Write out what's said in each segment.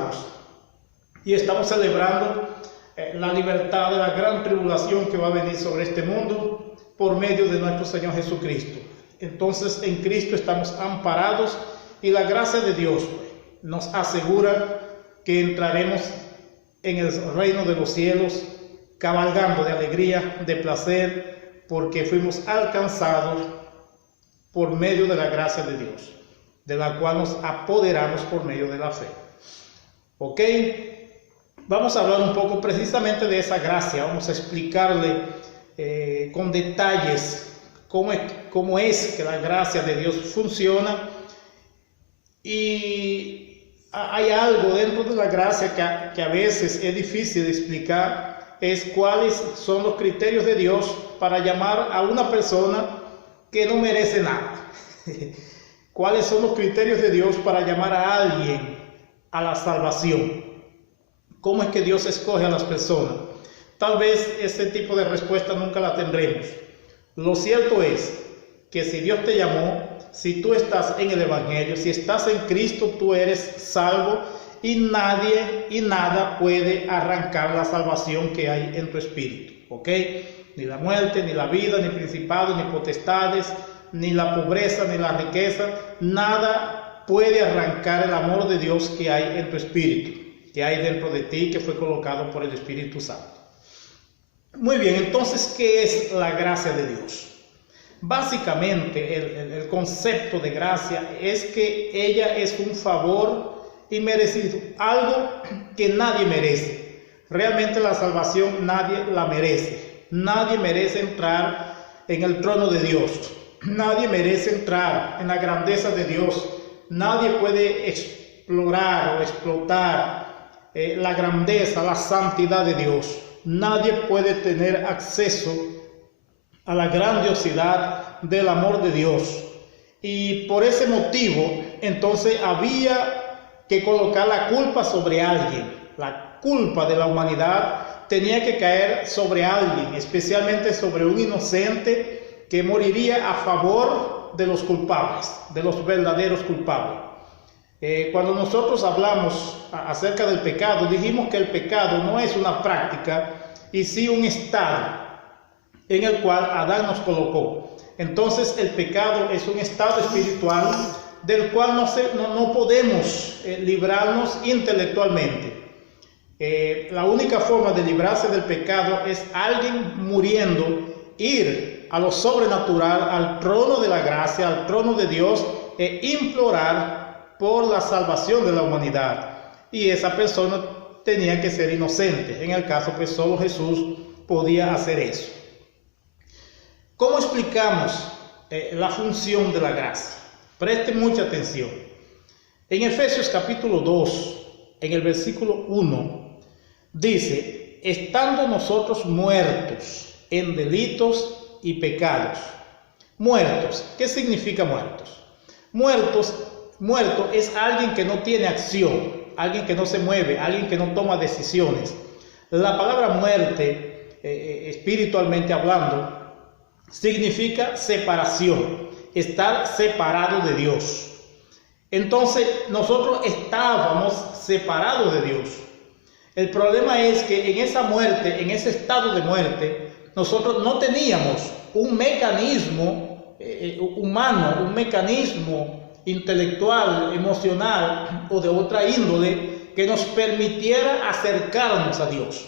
salvos. Y estamos celebrando la libertad de la gran tribulación que va a venir sobre este mundo por medio de nuestro Señor Jesucristo. Entonces en Cristo estamos amparados y la gracia de Dios nos asegura que entraremos en el reino de los cielos cabalgando de alegría, de placer, porque fuimos alcanzados por medio de la gracia de Dios, de la cual nos apoderamos por medio de la fe. ¿Ok? Vamos a hablar un poco precisamente de esa gracia. Vamos a explicarle con detalles cómo es que la gracia de Dios funciona. Y hay algo dentro de la gracia que a veces es difícil de explicar, es cuáles son los criterios de Dios para llamar a una persona que no merece nada. ¿Cuáles son los criterios de Dios para llamar a alguien a la salvación? ¿Cómo es que Dios escoge a las personas? Tal vez ese tipo de respuesta nunca la tendremos. Lo cierto es que si Dios te llamó, si tú estás en el Evangelio, si estás en Cristo, tú eres salvo y nadie y nada puede arrancar la salvación que hay en tu espíritu. ¿Ok? Ni la muerte, ni la vida, ni principados, ni potestades, ni la pobreza, ni la riqueza, nada puede arrancar el amor de Dios que hay en tu espíritu, que hay dentro de ti, que fue colocado por el Espíritu Santo. Muy bien, entonces, ¿qué es la gracia de Dios? Básicamente, el concepto de gracia es que ella es un favor inmerecido, algo que nadie merece. Realmente la salvación nadie la merece. Nadie merece entrar en el trono de Dios. Nadie merece entrar en la grandeza de Dios. Nadie puede explorar o explotar la grandeza, la santidad de Dios. Nadie puede tener acceso a la grandiosidad del amor de Dios. Y por ese motivo, entonces había que colocar la culpa sobre alguien. La culpa de la humanidad tenía que caer sobre alguien, especialmente sobre un inocente que moriría a favor de los culpables, de los verdaderos culpables. Cuando nosotros hablamos acerca del pecado, dijimos que el pecado no es una práctica y sí un estado en el cual Adán nos colocó. Entonces el pecado es un estado espiritual del cual no podemos librarnos intelectualmente. La única forma de librarse del pecado es alguien muriendo, ir a lo sobrenatural, al trono de la gracia, al trono de Dios e implorar por la salvación de la humanidad. Y esa persona tenía que ser inocente. En el caso, pues solo Jesús podía hacer eso. ¿Cómo explicamos la función de la gracia? Preste mucha atención. En Efesios capítulo 2, en el versículo 1, dice: estando nosotros muertos en delitos y pecados. Muertos. ¿Qué significa muertos? Muerto es alguien que no tiene acción, alguien que no se mueve, alguien que no toma decisiones. La palabra muerte, espiritualmente hablando, significa separación, estar separado de Dios. Entonces nosotros estábamos separados de Dios. El problema es que en esa muerte, en ese estado de muerte, nosotros no teníamos un mecanismo humano, un mecanismo intelectual, emocional o de otra índole que nos permitiera acercarnos a Dios.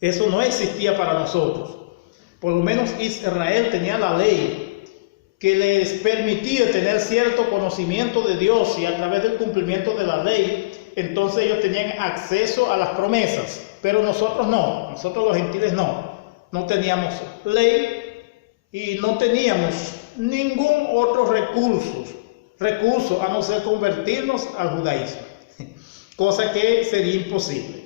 Eso no existía para nosotros. Por lo menos Israel tenía la ley que les permitía tener cierto conocimiento de Dios, y a través del cumplimiento de la ley, entonces ellos tenían acceso a las promesas. Pero nosotros no, nosotros los gentiles no teníamos ley y no teníamos ningún otro recurso a no ser convertirnos al judaísmo, cosa que sería imposible.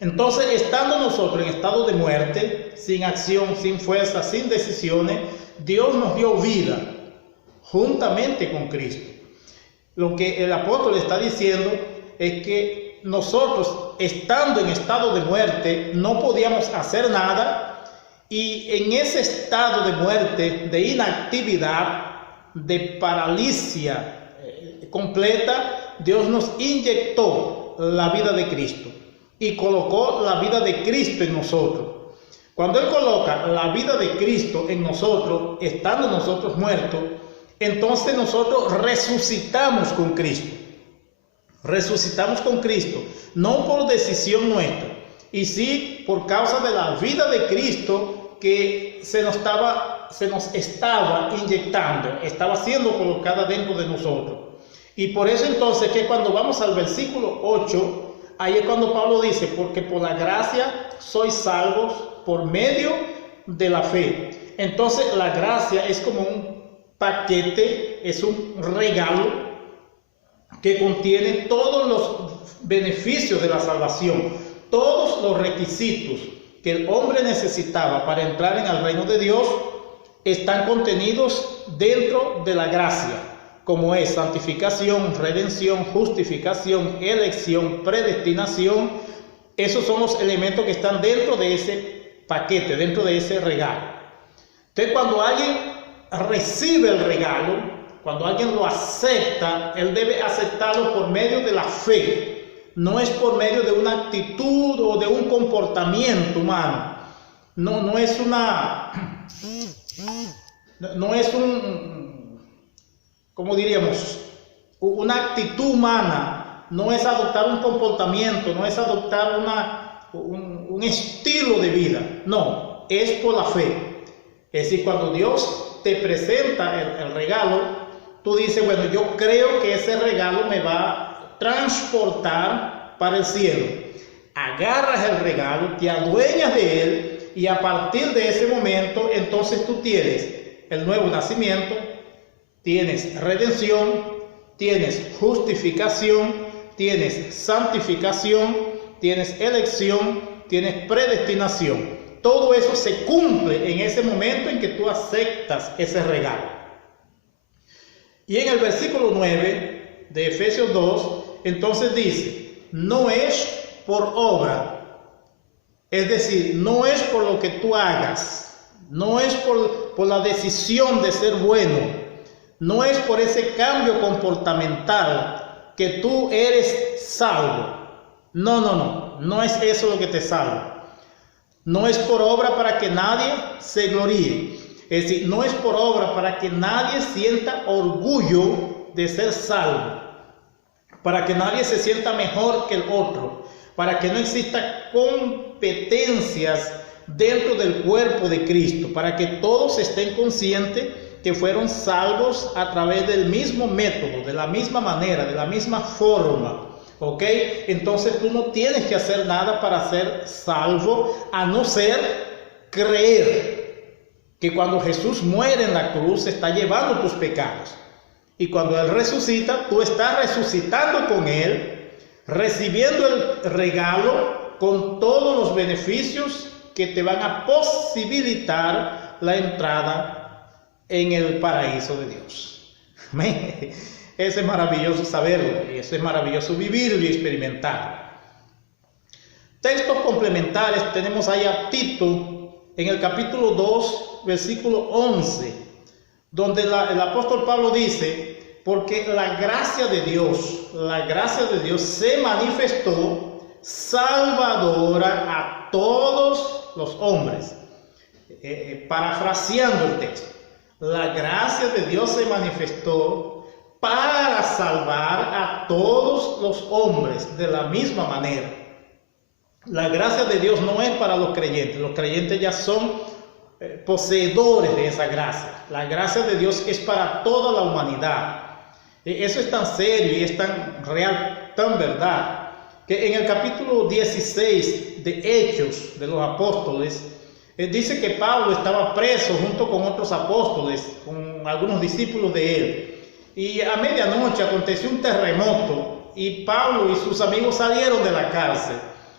Entonces, estando nosotros en estado de muerte, sin acción, sin fuerza, sin decisiones, Dios nos dio vida juntamente con Cristo. Lo que el apóstol está diciendo es que nosotros, estando en estado de muerte, no podíamos hacer nada, y en ese estado de muerte, de inactividad, de paralicia completa, Dios nos inyectó la vida de Cristo y colocó la vida de Cristo en nosotros. Cuando Él coloca la vida de Cristo en nosotros, estando nosotros muertos, entonces nosotros resucitamos con Cristo. Resucitamos con Cristo, no por decisión nuestra, y sí por causa de la vida de Cristo que se nos estaba inyectando, estaba siendo colocada dentro de nosotros. Y por eso entonces que cuando vamos al versículo 8, ahí es cuando Pablo dice, porque por la gracia sois salvos por medio de la fe. Entonces la gracia es como un paquete, es un regalo que contiene todos los beneficios de la salvación, todos los requisitos que el hombre necesitaba para entrar en el reino de Dios están contenidos dentro de la gracia, como es santificación, redención, justificación, elección, predestinación. Esos son los elementos que están dentro de ese paquete, dentro de ese regalo. Entonces, cuando alguien recibe el regalo, cuando alguien lo acepta, él debe aceptarlo por medio de la fe. No es por medio de una actitud o de un comportamiento humano. No es ¿cómo diríamos? Una actitud humana. No es adoptar un comportamiento, no es adoptar un estilo de vida. No, es por la fe. Es decir, cuando Dios te presenta el regalo, tú dices, bueno, yo creo que ese regalo me va a transportar para el cielo. Agarras el regalo, te adueñas de él y a partir de ese momento, entonces tú tienes el nuevo nacimiento, tienes redención, tienes justificación, tienes santificación, tienes elección, tienes predestinación. Todo eso se cumple en ese momento en que tú aceptas ese regalo. Y en el versículo 9 de Efesios 2, entonces dice, no es por obra, es decir, no es por lo que tú hagas, no es por la decisión de ser bueno, no es por ese cambio comportamental que tú eres salvo. No es eso lo que te salva. No es por obra para que nadie se gloríe. Es decir, no es por obra para que nadie sienta orgullo de ser salvo, para que nadie se sienta mejor que el otro, para que no exista competencias dentro del cuerpo de Cristo, para que todos estén conscientes que fueron salvos a través del mismo método, de la misma manera, de la misma forma. ¿Ok? Entonces tú no tienes que hacer nada para ser salvo, a no ser creer que cuando Jesús muere en la cruz está llevando tus pecados. Y cuando Él resucita, tú estás resucitando con Él, recibiendo el regalo con todos los beneficios que te van a posibilitar la entrada en el paraíso de Dios. Amén. Eso es maravilloso saberlo y eso es maravilloso vivirlo y experimentarlo. Textos complementarios tenemos ahí a Tito en el capítulo 2, versículo 11, donde el apóstol Pablo dice, porque la gracia de Dios se manifestó salvadora a todos los hombres. Parafraseando el texto, la gracia de Dios se manifestó para salvar a todos los hombres de la misma manera. La gracia de Dios no es para los creyentes ya son poseedores de esa gracia. La gracia de Dios es para toda la humanidad. Eso es tan serio y es tan real, tan verdad, que en el capítulo 16 de Hechos de los Apóstoles, dice que Pablo estaba preso junto con otros apóstoles, con algunos discípulos de él. Y a medianoche aconteció un terremoto y Pablo y sus amigos salieron de la cárcel.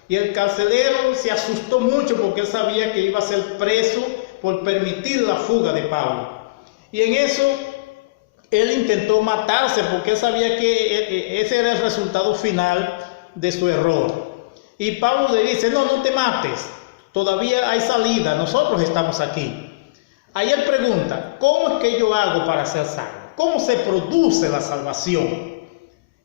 Y el carcelero se asustó mucho porque él sabía que iba a ser preso por permitir la fuga de Pablo. Y en eso él intentó matarse porque él sabía que ese era el resultado final de su error. Y Pablo le dice, no te mates, todavía hay salida, nosotros estamos aquí. Ahí él pregunta, ¿cómo es que yo hago para ser salvo? ¿Cómo se produce la salvación?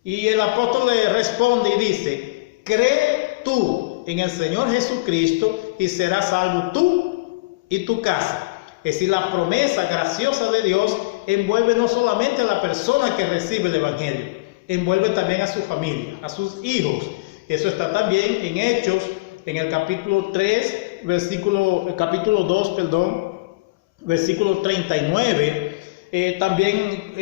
Y el apóstol le responde y dice, cree tú en el Señor Jesucristo y serás salvo tú y tu casa. Es decir, la promesa graciosa de Dios envuelve no solamente a la persona que recibe el Evangelio, envuelve también a su familia, a sus hijos. Eso está también en Hechos, en el capítulo 3, capítulo 2, versículo 39. También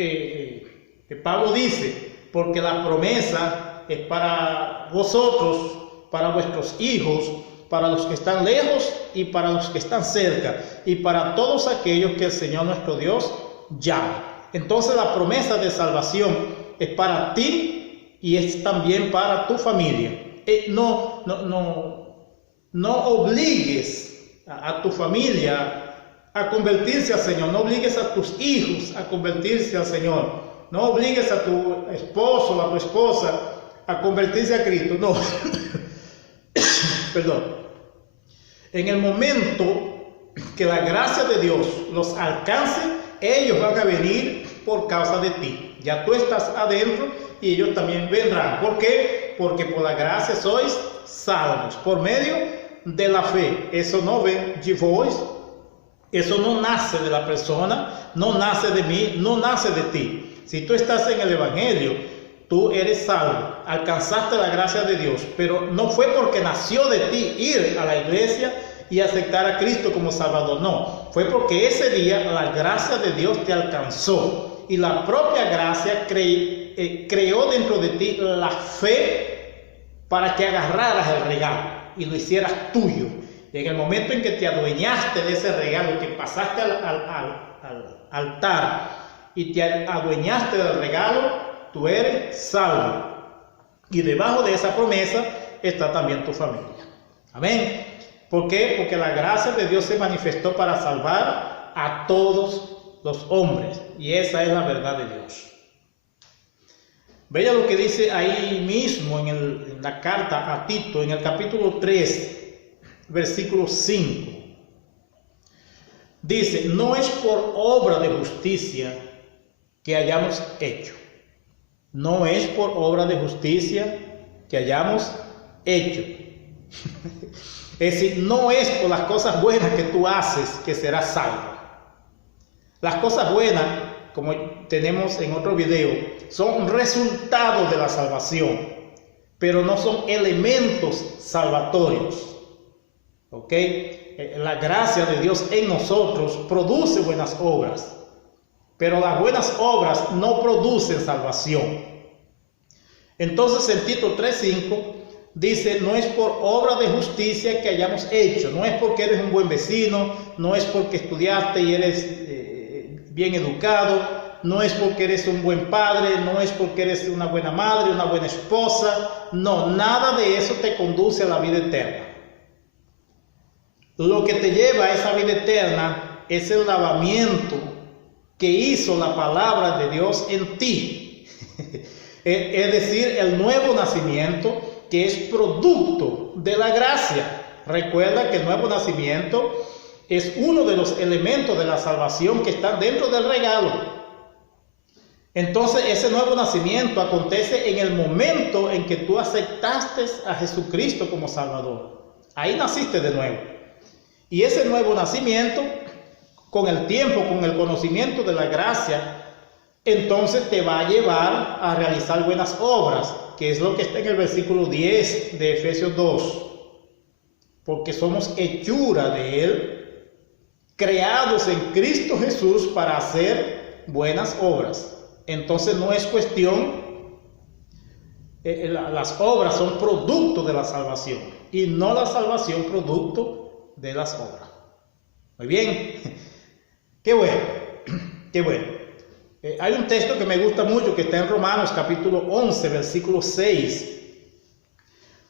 Pablo dice, porque la promesa es para vosotros, para vuestros hijos, para los que están lejos y para los que están cerca, y para todos aquellos que el Señor nuestro Dios llama. Entonces la promesa de salvación es para ti y es también para tu familia. No obligues a tu familia a convertirse al Señor, no obligues a tus hijos a convertirse al Señor, no obligues a tu esposo o a tu esposa a convertirse a Cristo, no. Perdón. En el momento que la gracia de Dios los alcance, ellos van a venir por causa de ti. Ya tú estás adentro y ellos también vendrán. ¿Por qué? Porque por la gracia sois salvos, por medio de la fe. Eso no ven vos, eso no nace de la persona, no nace de mí, no nace de ti. Si tú estás en el Evangelio, tú eres salvo, alcanzaste la gracia de Dios, pero no fue porque nació de ti ir a la iglesia y aceptar a Cristo como Salvador, no, fue porque ese día la gracia de Dios te alcanzó y la propia gracia creó dentro de ti la fe para que agarraras el regalo y lo hicieras tuyo. Y en el momento en que te adueñaste de ese regalo, que pasaste al altar y te adueñaste del regalo, tú eres salvo. Y debajo de esa promesa está también tu familia. Amén. ¿Por qué? Porque la gracia de Dios se manifestó para salvar a todos los hombres. Y esa es la verdad de Dios. Vea lo que dice ahí mismo en la carta a Tito, en el capítulo 3, versículo 5. Dice, no es por obra de justicia que hayamos hecho. No es por obra de justicia que hayamos hecho. Es decir, no es por las cosas buenas que tú haces que serás salvo. Las cosas buenas, como tenemos en otro video, son resultados de la salvación, pero no son elementos salvatorios. ¿Ok? La gracia de Dios en nosotros produce buenas obras, pero las buenas obras no producen salvación. Entonces en Tito 3:5 dice, no es por obra de justicia que hayamos hecho, no es porque eres un buen vecino, no es porque estudiaste y eres bien educado, no es porque eres un buen padre, no es porque eres una buena madre, una buena esposa, no, nada de eso te conduce a la vida eterna. Lo que te lleva a esa vida eterna es el lavamiento que hizo la palabra de Dios en ti. Es decir, el nuevo nacimiento que es producto de la gracia. Recuerda que el nuevo nacimiento es uno de los elementos de la salvación que están dentro del regalo. Entonces ese nuevo nacimiento acontece en el momento en que tú aceptaste a Jesucristo como Salvador. Ahí naciste de nuevo. Y ese nuevo nacimiento, con el tiempo, con el conocimiento de la gracia, entonces te va a llevar a realizar buenas obras, que es lo que está en el versículo 10 de Efesios 2. Porque somos hechura de Él, creados en Cristo Jesús para hacer buenas obras. Entonces no es cuestión, las obras son producto de la salvación y no la salvación producto de las obras. Muy bien, qué bueno, qué bueno. Hay un texto que me gusta mucho que está en Romanos capítulo 11, versículo 6,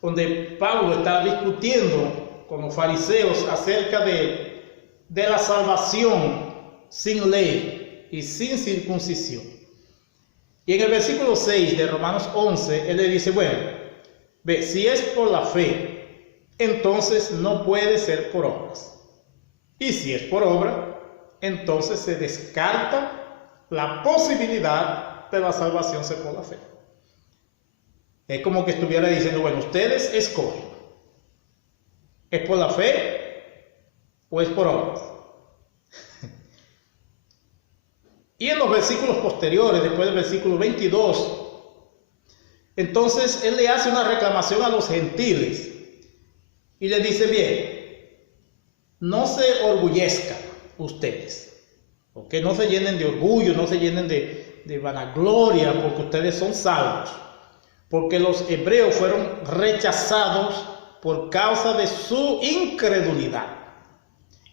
donde Pablo está discutiendo con los fariseos acerca de la salvación sin ley y sin circuncisión. Y en el versículo 6 de Romanos 11, él le dice, bueno, ve, si es por la fe, entonces no puede ser por obras. Y si es por obra, entonces se descarta la posibilidad de la salvación por la fe. Es como que estuviera diciendo, bueno, ustedes escogen. ¿Es por la fe o es por obras? Y en los versículos posteriores, después del versículo 22, entonces él le hace una reclamación a los gentiles y le dice, bien, no se orgullezcan ustedes, ¿ok? No se llenen de orgullo, no se llenen de vanagloria, porque ustedes son salvos, porque los hebreos fueron rechazados por causa de su incredulidad,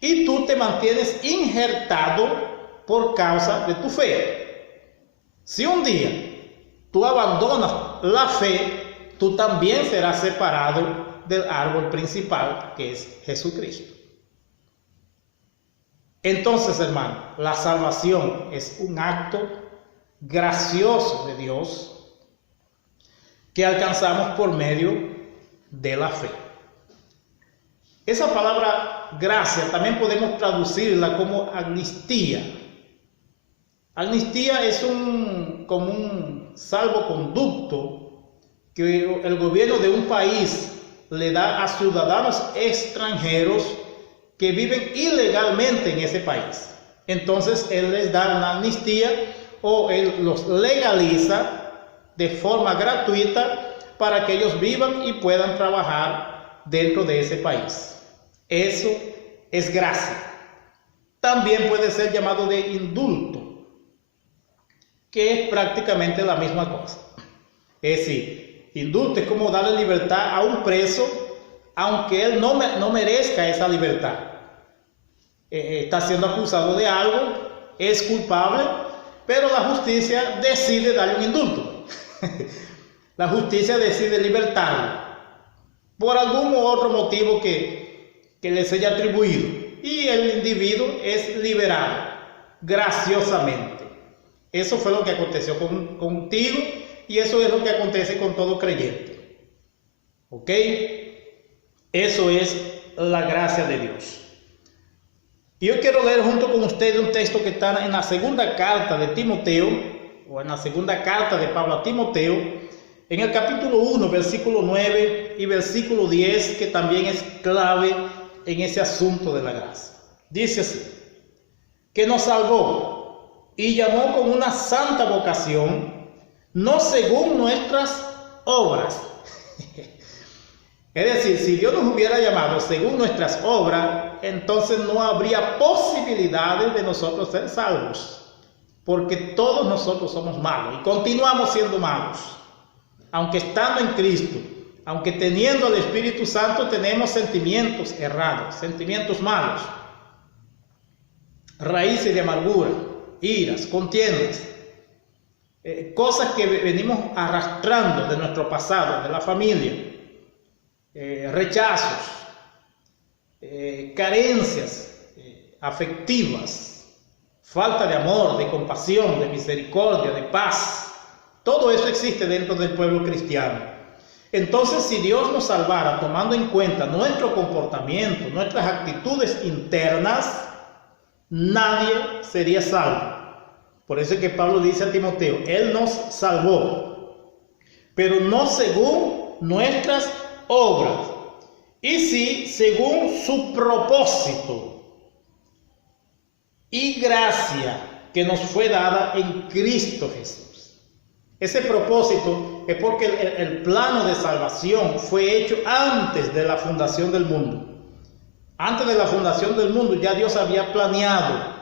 y tú te mantienes injertado por causa de tu fe. Si un día tú abandonas la fe, tú también serás separado del árbol principal, que es Jesucristo. Entonces, hermano, la salvación es un acto gracioso de Dios que alcanzamos por medio de la fe. Esa palabra gracia también podemos traducirla como amnistía. Amnistía es como un salvoconducto que el gobierno de un país le da a ciudadanos extranjeros que viven ilegalmente en ese país. Entonces él les da una amnistía o él los legaliza de forma gratuita para que ellos vivan y puedan trabajar dentro de ese país. Eso es gracia. También puede ser llamado de indulto, que es prácticamente la misma cosa. Es decir, indulto es como darle libertad a un preso, aunque él no merezca esa libertad. Está siendo acusado de algo, es culpable, pero la justicia decide darle un indulto. La justicia decide libertarlo por algún u otro motivo que les haya atribuido, y el individuo es liberado graciosamente. Eso fue lo que aconteció contigo, y eso es lo que acontece con todo creyente. ¿Ok? Eso es la gracia de Dios. Y yo quiero leer junto con ustedes un texto que está en la segunda carta de Timoteo, o en la segunda carta de Pablo a Timoteo, en el capítulo 1, versículo 9 y versículo 10, que también es clave en ese asunto de la gracia. Dice así: que nos salvó y llamó con una santa vocación, no según nuestras obras. Es decir, si Dios nos hubiera llamado según nuestras obras, entonces no habría posibilidades de nosotros ser salvos, porque todos nosotros somos malos y continuamos siendo malos, aunque estando en Cristo, aunque teniendo el Espíritu Santo, tenemos sentimientos errados, sentimientos malos, raíces de amargura, iras, contiendas, cosas que venimos arrastrando de nuestro pasado, de la familia, rechazos, carencias afectivas, falta de amor, de compasión, de misericordia, de paz. Todo eso existe dentro del pueblo cristiano. Entonces, si Dios nos salvara tomando en cuenta nuestro comportamiento, nuestras actitudes internas, nadie sería salvo. Por eso es que Pablo dice a Timoteo, Él nos salvó, pero no según nuestras obras, y sí según su propósito y gracia que nos fue dada en Cristo Jesús. Ese propósito es porque el plano de salvación fue hecho antes de la fundación del mundo. Antes de la fundación del mundo ya Dios había planeado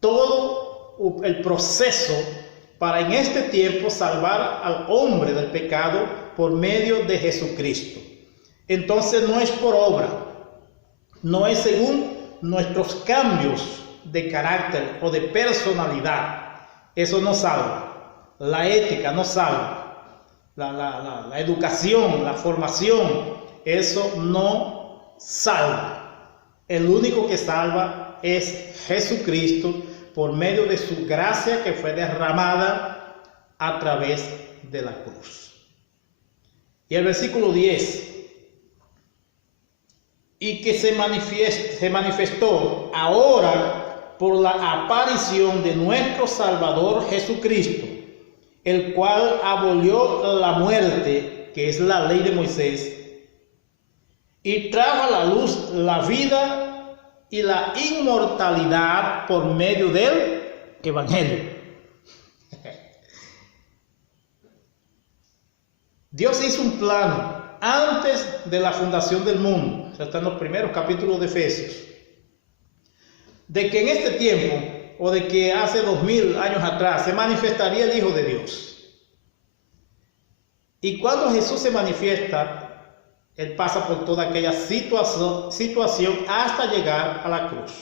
todo el proceso para en este tiempo salvar al hombre del pecado por medio de Jesucristo. Entonces no es por obra, no es según nuestros cambios de carácter o de personalidad. Eso no salva. La ética no salva. La educación, la formación, eso no salva. El único que salva es Jesucristo por medio de su gracia que fue derramada a través de la cruz. Y el versículo 10. Y que se manifestó ahora por la aparición de nuestro Salvador Jesucristo, el cual abolió la muerte que es la ley de Moisés, y trajo a la luz la vida y la inmortalidad por medio del Evangelio. Dios hizo un plan antes de la fundación del mundo, o sea, está en los primeros capítulos de Efesios, de que en este tiempo, o de que hace 2000 años atrás, se manifestaría el Hijo de Dios. Y cuando Jesús se manifiesta, Él pasa por toda aquella situación hasta llegar a la cruz.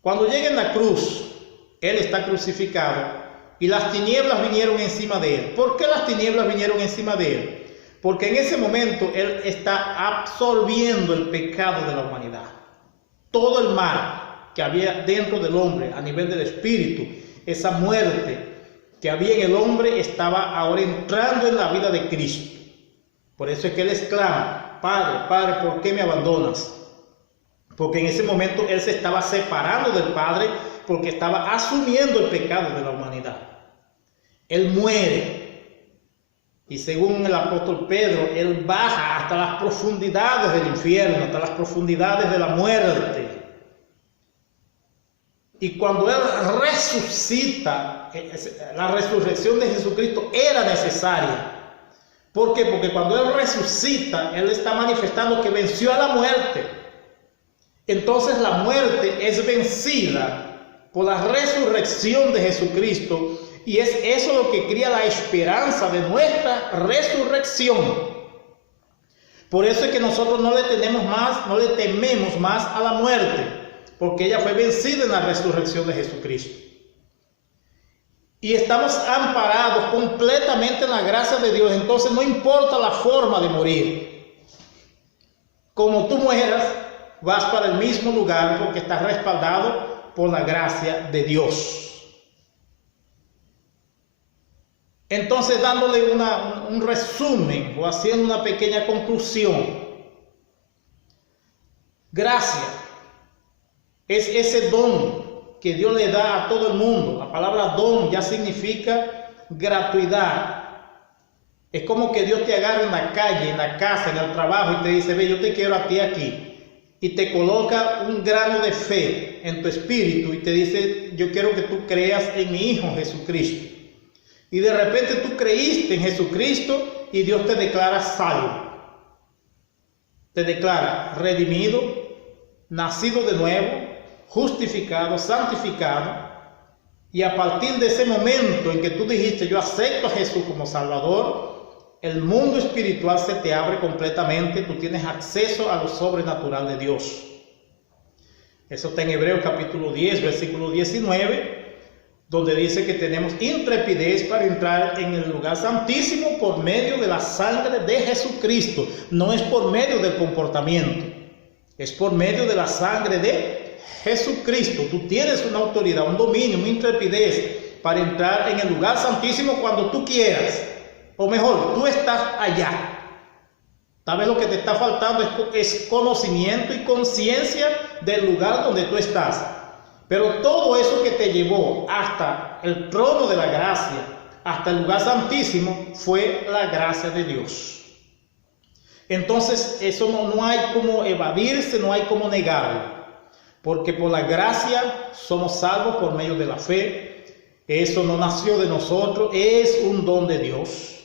Cuando llega en la cruz, Él está crucificado y las tinieblas vinieron encima de Él. ¿Por qué las tinieblas vinieron encima de Él? Porque en ese momento Él está absorbiendo el pecado de la humanidad. Todo el mal que había dentro del hombre a nivel del espíritu, esa muerte que había en el hombre, estaba ahora entrando en la vida de Cristo. Por eso es que Él exclama: Padre, Padre, ¿por qué me abandonas? Porque en ese momento Él se estaba separando del Padre, porque estaba asumiendo el pecado de la humanidad. Él muere, y según el apóstol Pedro, Él baja hasta las profundidades del infierno, hasta las profundidades de la muerte. Y cuando Él resucita, la resurrección de Jesucristo era necesaria. ¿Por qué? Porque cuando Él resucita, Él está manifestando que venció a la muerte. Entonces la muerte es vencida por la resurrección de Jesucristo, y es eso lo que crea la esperanza de nuestra resurrección. Por eso es que nosotros no le tememos más a la muerte, porque ella fue vencida en la resurrección de Jesucristo. Y estamos amparados completamente en la gracia de Dios. Entonces no importa la forma de morir. Como tú mueras, vas para el mismo lugar, porque estás respaldado por la gracia de Dios. Entonces, dándole un resumen o haciendo una pequeña conclusión, gracia es ese don que Dios le da a todo el mundo. La palabra don ya significa gratuidad. Es como que Dios te agarra en la calle, en la casa, en el trabajo, y te dice: ve, yo te quiero a ti aquí. Y te coloca un grano de fe en tu espíritu y te dice: yo quiero que tú creas en mi Hijo Jesucristo. Y de repente tú creíste en Jesucristo y Dios te declara salvo. Te declara redimido, nacido de nuevo, justificado, santificado. Y a partir de ese momento en que tú dijiste: yo acepto a Jesús como Salvador, el mundo espiritual se te abre completamente. Tú tienes acceso a lo sobrenatural de Dios. Eso está en Hebreos capítulo 10, versículo 19, donde dice que tenemos intrepidez para entrar en el lugar santísimo por medio de la sangre de Jesucristo. No es por medio del comportamiento, es por medio de la sangre de Jesucristo. Tú tienes una autoridad, un dominio, una intrepidez para entrar en el lugar santísimo cuando tú quieras. O mejor, tú estás allá. Tal vez lo que te está faltando es conocimiento y conciencia del lugar donde tú estás. Pero todo eso que te llevó hasta el trono de la gracia, hasta el lugar santísimo, fue la gracia de Dios. Entonces, eso no hay como evadirse, no hay como negarlo. Porque por la gracia somos salvos por medio de la fe. Eso no nació de nosotros, es un don de Dios.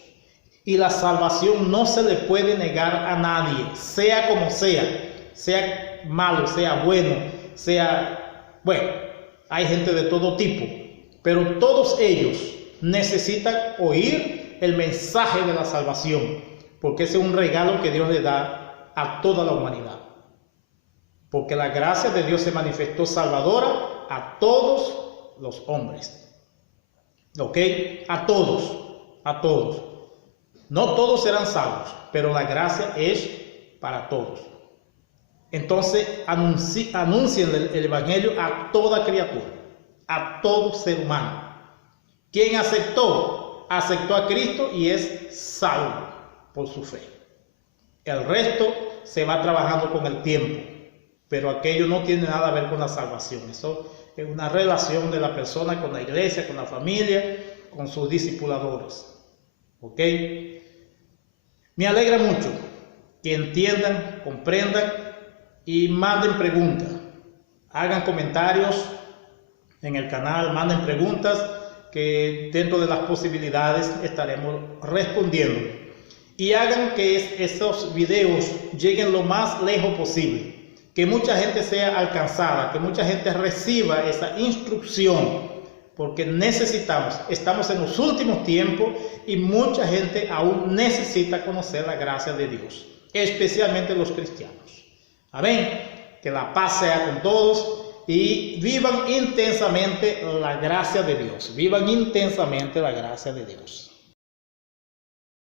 Y la salvación no se le puede negar a nadie, sea como sea malo, sea bueno, bueno, hay gente de todo tipo, pero todos ellos necesitan oír el mensaje de la salvación, porque ese es un regalo que Dios le da a toda la humanidad. Porque la gracia de Dios se manifestó salvadora a todos los hombres. ¿Ok? A todos. No todos serán salvos, pero la gracia es para todos. Entonces anuncien el Evangelio a toda criatura, a todo ser humano. Quien aceptó a Cristo y es salvo por su fe. El resto se va trabajando con el tiempo, pero aquello no tiene nada a ver con la salvación. Eso es una relación de la persona con la iglesia, con la familia, con sus discipuladores. ¿Ok? Me alegra mucho que entiendan, comprendan y manden preguntas. Hagan comentarios en el canal, manden preguntas que dentro de las posibilidades estaremos respondiendo. Y hagan que estos videos lleguen lo más lejos posible, que mucha gente sea alcanzada, que mucha gente reciba esa instrucción, porque estamos en los últimos tiempos y mucha gente aún necesita conocer la gracia de Dios, especialmente los cristianos. Amén. Que la paz sea con todos y vivan intensamente la gracia de Dios. Vivan intensamente la gracia de Dios.